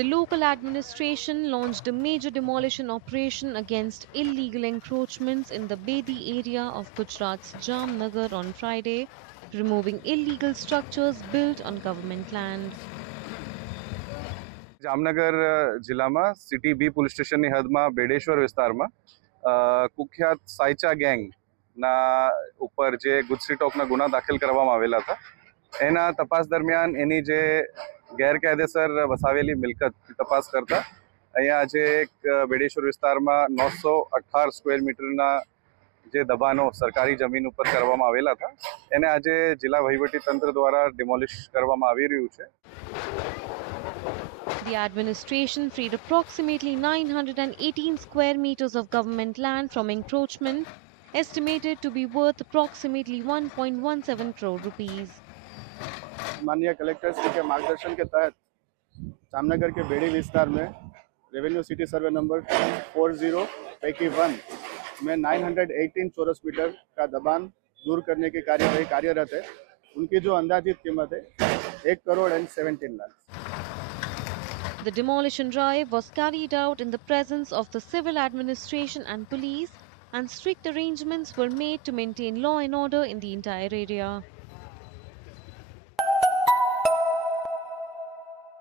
The local administration launched a major demolition operation against illegal encroachments in the Bedi area of Gujarat's Jamnagar on Friday, removing illegal structures built on government land. Jamnagar જિલ્લામાં સિટી બી પોલીસ સ્ટેશનની હદમાં બેડેશ્વર વિસ્તારમાં કુખ્યાત સાયચા ગેંગના ઉપર જે ગુજસી ટોકના ગુના દાખલ કરવામાં આવેલા હતા એના તપાસ દરમિયાન એની જે ગેરકાયદેસર વસાવેલી મિલકત તપાસ કરતા અહીંયા આજે એક બેડેશ્વર વિસ્તારમાં 918 સ્ક્વેર મીટરના જે દબાણો સરકારી જમીન ઉપર કરવામાં આવેલા હતા એને આજે જિલ્લા વહીવટી તંત્ર દ્વારા ડિમોલિશ કરવામાં આવી રહ્યું છે. The administration freed approximately 918 square meters of government land from encroachment, estimated to be worth approximately 1.17 crore rupees. माननीय कलेक्टर श्री के मार्गदर्शन के तहत जामनगर के बेड़ी विस्तार में रेवेन्यू सिटी सर्वे नंबर 40 पैकी 1 में 918 चौरस मीटर का दबान दूर करने की कार्यवाही कार्यरत है. उनकी जो अंदाजित कीमत है 1,17 lakh. The demolition drive was carried out in the presence of the civil administration and police, and strict arrangements were made to maintain law and order in the entire area.